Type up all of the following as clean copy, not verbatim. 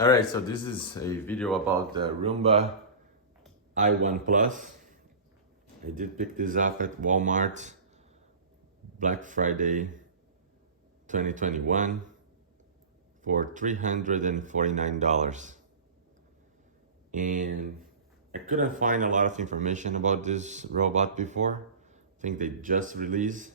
Alright, so this is a video about the Roomba i1 Plus. I did pick this up at Walmart Black Friday 2021 for $349. And I couldn't find a lot of information about this robot before. I think they just released.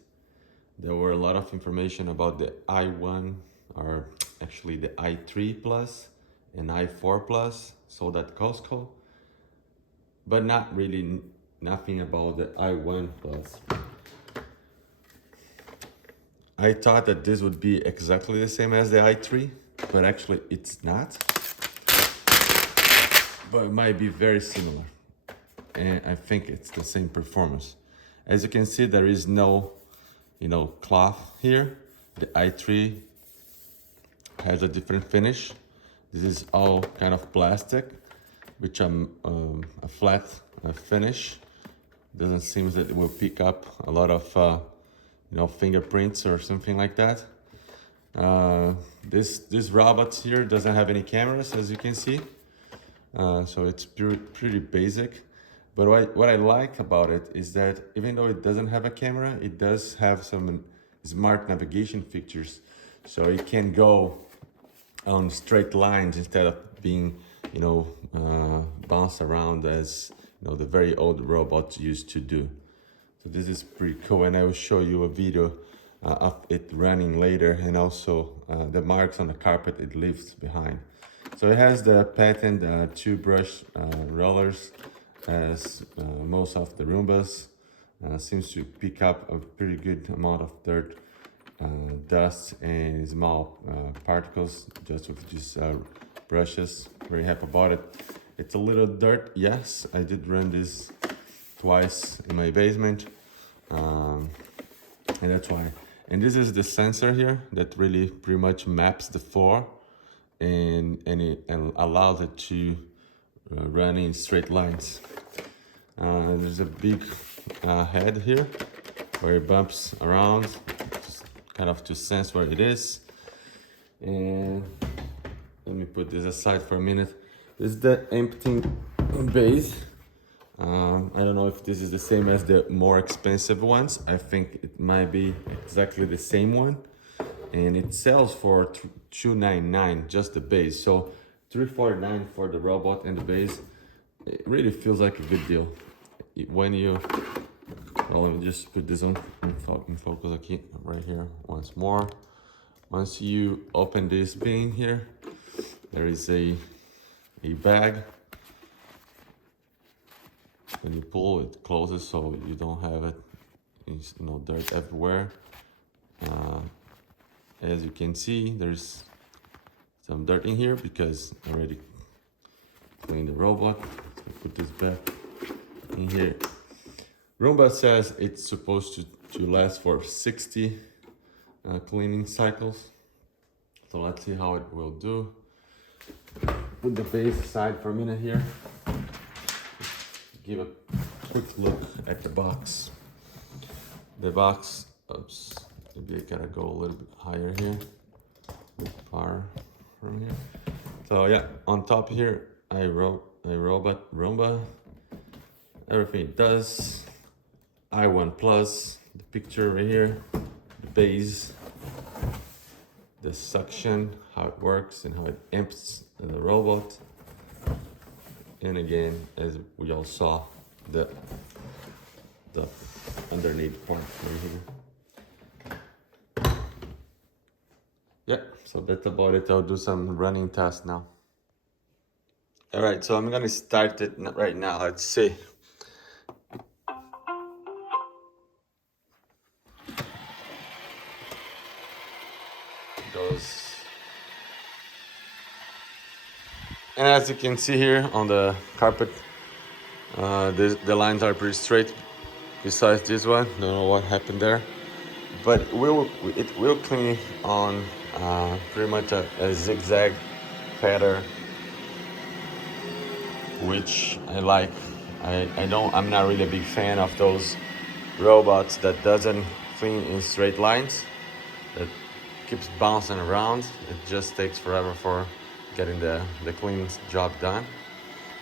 There were a lot of information about the i1, or actually the i3 Plus and i4 Plus sold at Costco, but nothing about the i1 Plus. I thought that this would be exactly the same as the i3, but actually it's not. But it might be very similar, and I think it's the same performance. As you can see, there is no, cloth here. The i3 has a different finish. This is all kind of plastic, which a flat finish. Doesn't seem that it will pick up a lot of fingerprints or something like that. This robot here doesn't have any cameras, as you can see, so it's pretty basic. But what I like about it is that even though it doesn't have a camera, it does have some smart navigation features, so it can go on straight lines instead of being bounced around as the very old robots used to do. So this is pretty cool, and I will show you a video of it running later, and also the marks on the carpet it leaves behind. So it has the patent two brush rollers, as most of the Roombas. Seems to pick up a pretty good amount of dirt, dust and small particles just with these brushes. Very happy about it. It's a little dirt, yes. I did run this twice in my basement, and that's why. And this is the sensor here that really pretty much maps the floor and allows it to run in straight lines. There's a big head here where it bumps around, just kind of to sense where it is. And let me put this aside for a minute. This is the empty base. I don't know if this is the same as the more expensive ones. I think it might be exactly the same one, and it sells for $299 just the base. So $349 for the robot and the base. It really feels like a good deal. When you, well, let me just put this on in focus again, right here once more. Once you open this bin here, there is a bag. When you pull, it closes so you don't have it, dirt everywhere. As you can see, there's some dirt in here because I already cleaned the robot. So put this back in here. Roomba says it's supposed to last for 60 cleaning cycles. So let's see how it will do. Put the base aside for a minute here. Give a quick look at the box. The box, oops, maybe I gotta go a little bit higher here. A bit far from here. So yeah, on top here, iRobot Roomba. Everything it does. i1 Plus, the picture right here, the base, the suction, how it works and how it empties the robot. And again, as we all saw, the underneath part right here. Yeah, so that's about it. I'll do some running tests now. All right, so I'm gonna start it right now. Let's see. Goes. And as you can see here on the carpet, the lines are pretty straight. Besides this one, don't know what happened there, but it will clean on pretty much a zigzag pattern, which I like. I'm not really a big fan of those robots that doesn't clean in straight lines, that keeps bouncing around. It just takes forever for getting the cleaning job done.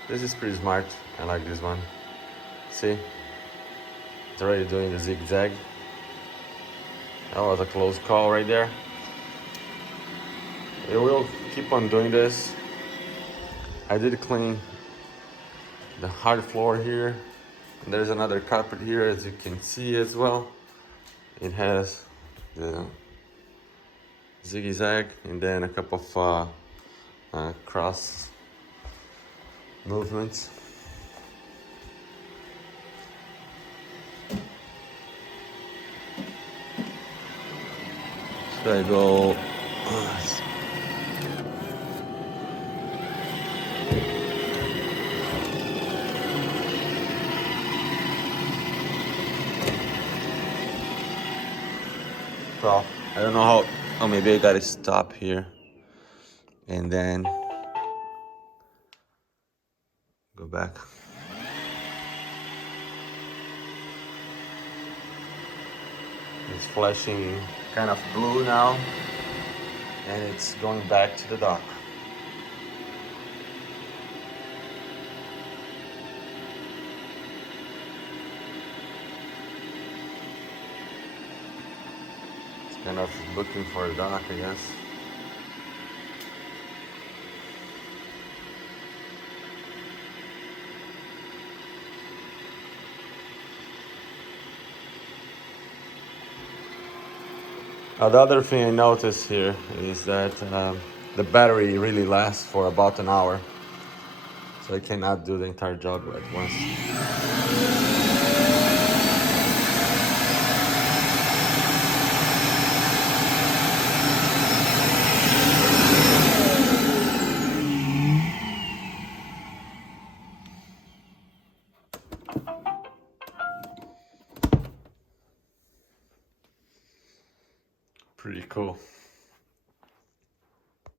This is pretty smart. I like this one. See, it's already doing the zigzag. That was a close call right there. It will keep on doing this. I did clean the hard floor here. And there's another carpet here, as you can see as well. It has the zigzag and then a couple of cross movements. Should I go? Well, I don't know how. Oh, maybe I gotta stop here and then go back. It's flashing kind of blue now, and it's going back to the dock. It's kind of looking for a dock, I guess. The other thing I noticed here is that the battery really lasts for about an hour, so I cannot do the entire job at once. Pretty cool.